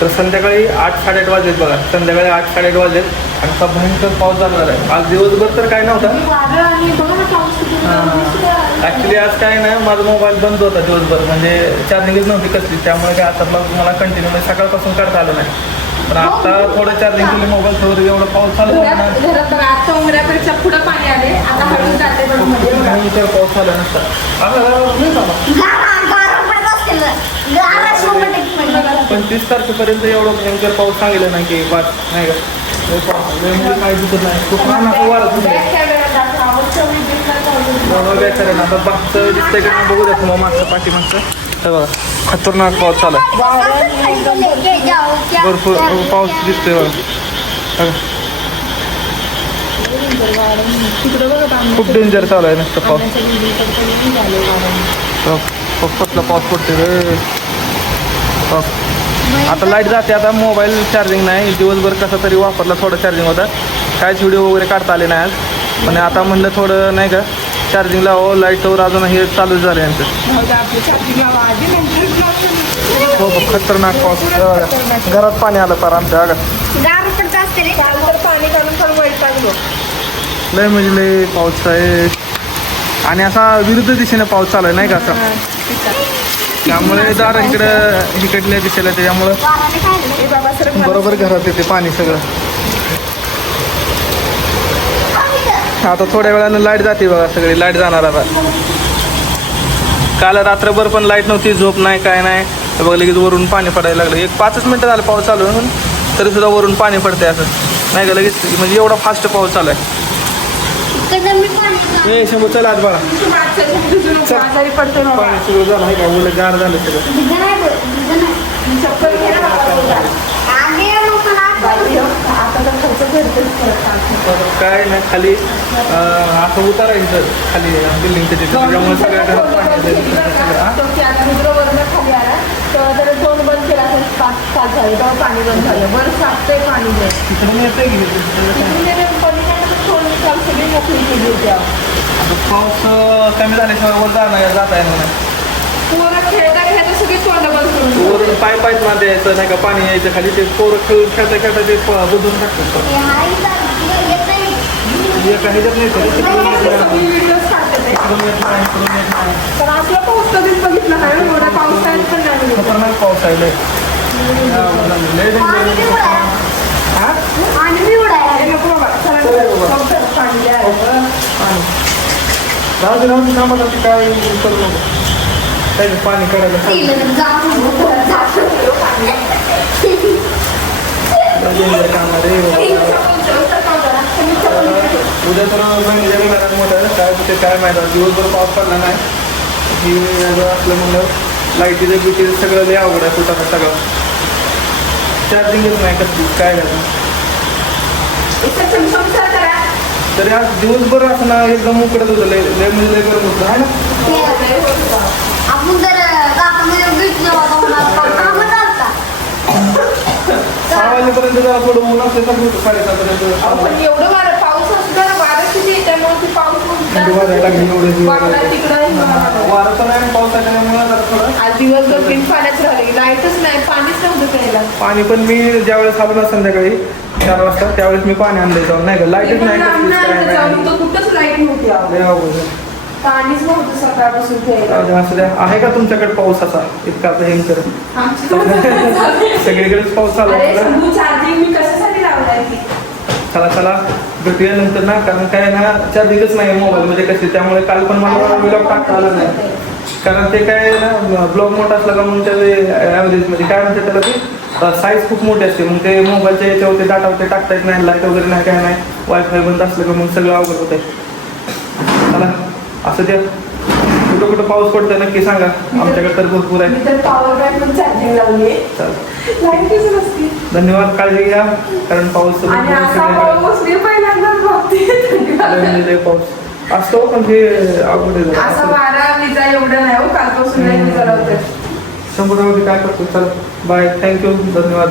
तर संध्याकाळी आठ साडेआठ वाजलेत बघा संध्याकाळी आठ साडेआठ वाजलेत आणि असा भयंकर पाऊस जाणार आहे आज दिवसभर तर काय नव्हता. ॲक्च्युली आज काय नाही माझा मोबाईल बंद होता दिवसभर म्हणजे चार्जिंगच नव्हती कसली त्यामुळे काय आता मग मला कंटिन्यू म्हणजे सकाळपासून करता आलं नाही पण आता थोडं चार्जिंग केलं मोबाईल थोडं एवढं पाऊस चालू पुढे पाणी आले आता. भयंकर पाऊस झाला नसता आता नाही झाला. पंचवीस तारखेपर्यंत एवढं भयंकर पाऊस सांगितलं नाही की बात नाही का? म्हणजे काय नाही. खूप खरं नाही. आता मागचं दिसतंय का नाही बघू द्या मग मागचं पाठीमागचं. हे बघा खतरनाक पाऊस चालू आहे भरपूर पाऊस दिसतोय बघा. खूप डेंजर चालू आहे नुसतं पाऊस. हो, कसला पाऊस पडते रे हो. आता लाइट जाते आता मोबाईल चार्जिंग नाही. दिवसभर कसा तरी वापरला थोडं चार्जिंग होता. काहीच व्हिडिओ वगैरे काढता आले नाही आज. पण आता म्हणलं थोडं नाही का चार्जिंग लावावं लाईटवर अजून हे चालूच झालं यांचं. हो, हो खतरनाक पाऊस. घरात पाणी आलं पार आमच्या बघा लय म्हणजे लय पाऊस आहे. आणि असा विरुद्ध दिशेने पाऊस चालू आहे नाही का असा? त्यामुळे दार इकडं इकडल्या दिशेला त्याच्यामुळं बरोबर घरात येते पाणी सगळं. आता थोड्या वेळानं लाइट जाते बघा सगळी लाइट जाणार आता. काल रात्रभर पण लाइट नव्हती झोप नाही काय नाही. बघ लगेच वरून पाणी पडायला लागलं. एक पाचच मिनटं झालं पाऊस चालू आहे तरी सुद्धा वरून पाणी पडते असं. नाही का लगेच म्हणजे एवढा फास्ट पाऊस चालू आहे. ए शंभू चला आज बघा आजारी पडतो ना. पाणी सुरू झालं आहे का? मुलं गार झालं सगळं. चप्पल. बाई, आता तर खर्च. काय नाही खाली अं, असं उतार आहे इथं खाली बिल्डिंगच्या तिथे. त्याच्यामुळे सगळ्या घरात पाणी येतंय. सगळं, हा? तो त्याला मित्रवरनं खाली आला. तेव्हा जरा दोन बंद केला असेल पाच सात झाले. तेव्हा पाणी बंद झालं. बरं साचतंय पाणी तिकडून येतंय की? तिकडून काल सगळी मोकळी केली होती. आता पाऊस कमी झाल्याशिवाय वर जाणार जाता येणार नाही पोरं खेळता खेळता सगळी तोंड बंद करून ठेवली. वर पाय पायच मध्ये यायचं नाही का पाणी यायचं खाली ते पोरं खेळून खेळता खेळता ते प- बुजून टाकतात एका ह्याच्यात नाही तरी तिकडून येत नाही. सगळी videos काढतात ते. इकडून येत नाही, इकडून येत नाही. पण असला पाऊस कधीच बघितला नाही एवढ्या पावसाळ्यात पण नाही बघितला. खतरनाक पाऊस आहे लय. या, लय danger आहे. हा? हे नको बाबा, चला चला बाबा. लवकर पाणी द्या. पाणी. दे, थांबा आता, ते काय करू नको. काय ते पाणी काढायला सांग. danger काम आहे रे बाबा. उद्या तर बहिणीच्या घरात मोठं आहे. काय ते काय माहिती आहे. दिवसभर पाऊस पडला नाही ही वेगळं असलं म्हणलं लाईटीचं बिटीचं सगळं लय अवघड आहे कुठं सगळं चार्जिंगच नाही कसली काय झालं तरी आज दिवसभर असं ना एकदम उकडत होतं. लय लय म्हणजे लय गरम होतं. आहे ना? सहा वाजेपर्यंत जरा थोडं ऊन असते तर होतं साडेसहापर्यंत अहो, पण एवढं वारं पाऊस वारं किती त्यामुळे पाऊस लागली एवढे. वारा. पण आहे. आणि पाऊस त्याच्यामुळे जरा थोडं. आज दिवसभर बिन पाण्यात राहिले लाईटच नाही पाणीच प्यायला. पाणी पण मी ज्यावेळेस आलो ना संध्याकाळी चार वाजता त्यावेळेस मी पाणी आणलं जाऊन नाही का? लाईटच नाही कुठंच लाइट नव्हती. पाणीच नव्हतं सकाळपासून प्यायला. असू द्या. आहे का तुमच्याकडे पाऊस असा? इतका भयंकर सगळीकडेच पाऊस चार्जिंग मी कशासाठी लावलाय ती चला चला. भेटूया नंतर ना कारण काय ना चार्जिंगच नाही मोबाईलमध्ये कशी. त्यामुळे काल पण मला व्हिडिओ टाकता आला नाही कारण ते काय ना ब्लॉग मोठा असला का मग त्याचे ॲव्हरेजमध्ये काय म्हणते त्याला ते? साईज खूप मोठी असते. मग ते मोबाईलच्या याच्यावरती डाटावरती टाकता येत नाही लाइट वगैरे नाही काय नाही. वायफाय बंद असलं का मग सगळं अवघड होत आहे चला असं द्या. कुठं कुठं पाऊस पडतोय नक्की सांगा. आमच्याकडे तर भरपूर आहे. धन्यवाद काळजी घ्या. कारण पाऊस पाऊस. असतो पण हे अवघड आहे जरा. असा वारा विजा एवढा नाही हो कालपासून नाही शंभर काय करतो चल बाय थँक्यू धन्यवाद.